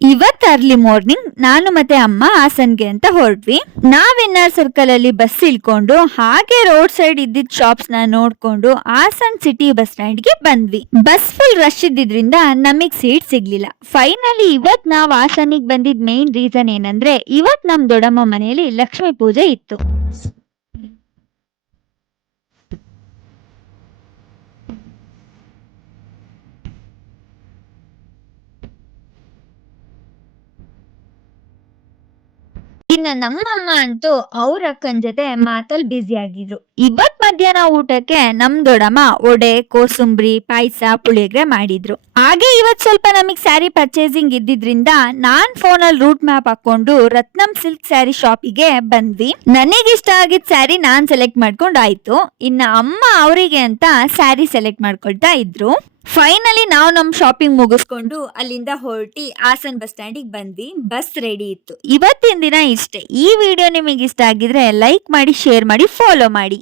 ಇವತ್ early morning ನಾನು ಮತ್ತೆ ಅಮ್ಮ ಹಾಸನ್ಗೆ ಅಂತ ಹೊರಟ್ವಿ. ನಾವ್ ಎನ್ಆರ್ ಸರ್ಕಲ್ ಅಲ್ಲಿ ಬಸ್ ಇಳ್ಕೊಂಡು ಹಾಗೆ ರೋಡ್ ಸೈಡ್ ಇದ್ದಿದ್ ಶಾಪ್ಸ್ ನ ನೋಡ್ಕೊಂಡು ಹಾಸನ್ ಸಿಟಿ ಬಸ್ ಸ್ಟ್ಯಾಂಡ್ ಗೆ ಬಂದ್ವಿ. ಬಸ್ ಫುಲ್ ರಶ್ ಇದ್ದಿದ್ರಿಂದ ನಮಗ್ ಸೀಟ್ ಸಿಗ್ಲಿಲ್ಲ. ಫೈನಲಿ ಇವತ್ ನಾವ್ ಹಾಸನಿಗೆ ಬಂದಿದ್ ಮೇನ್ ರೀಸನ್ ಏನಂದ್ರೆ ಇವತ್ ನಮ್ ದೊಡ್ಡಮ್ಮ ಮನೆಯಲ್ಲಿ ಲಕ್ಷ್ಮೀ ಪೂಜೆ ಇತ್ತು. ಇನ್ನ ನಮ್ಮಮ್ಮ ಅಂತೂ ಅವ್ರ ಅಕ್ಕನ್ ಜೊತೆ ಮಾತಲ್ ಬ್ಯುಸಿ ಆಗಿದ್ರು. ಇವತ್ ಮಧ್ಯಾಹ್ನ ಊಟಕ್ಕೆ ನಮ್ ದೊಡ್ಡಮ್ಮ ಒಡೆ, ಕೋಸುಂಬ್ರಿ, ಪಾಯ್ಸ, ಪುಳಿಯೋಗರೆ ಮಾಡಿದ್ರು. ಹಾಗೆ ಇವತ್ ಸ್ವಲ್ಪ ನಮಗ್ ಸ್ಯಾರಿ ಪರ್ಚೇಸಿಂಗ್ ಇದ್ದಿದ್ರಿಂದ ನಾನ್ ಫೋನಲ್ಲಿ ರೂಟ್ ಮ್ಯಾಪ್ ಹಾಕೊಂಡು ರತ್ನಂ ಸಿಲ್ಕ್ ಸ್ಯಾರಿ ಶಾಪಿಗೆ ಬಂದ್ವಿ. ನನಗಿಷ್ಟ ಆಗಿದ್ ಸ್ಯಾರಿ ನಾನ್ ಸೆಲೆಕ್ಟ್ ಮಾಡ್ಕೊಂಡ್ ಆಯ್ತು. ಇನ್ನ ಅಮ್ಮ ಅವರಿಗೆ ಅಂತ ಸ್ಯಾರಿ ಸೆಲೆಕ್ಟ್ ಮಾಡ್ಕೊಳ್ತಾ ಇದ್ರು. ಫೈನಲಿ ನಾವು ನಮ್ ಶಾಪಿಂಗ್ ಮುಗಿಸ್ಕೊಂಡು ಅಲ್ಲಿಂದ ಹೊರಟಿ ಹಾಸನ್ ಬಸ್ ಸ್ಟ್ಯಾಂಡಿಗೆ ಬಂದ್ವಿ. ಬಸ್ ರೆಡಿ ಇತ್ತು. ಇವತ್ತಿನ ದಿನ ಇಷ್ಟೇ. ಈ ವಿಡಿಯೋ ನಿಮಗೆ ಇಷ್ಟ ಆಗಿದ್ರೆ ಲೈಕ್ ಮಾಡಿ, ಶೇರ್ ಮಾಡಿ, ಫಾಲೋ ಮಾಡಿ.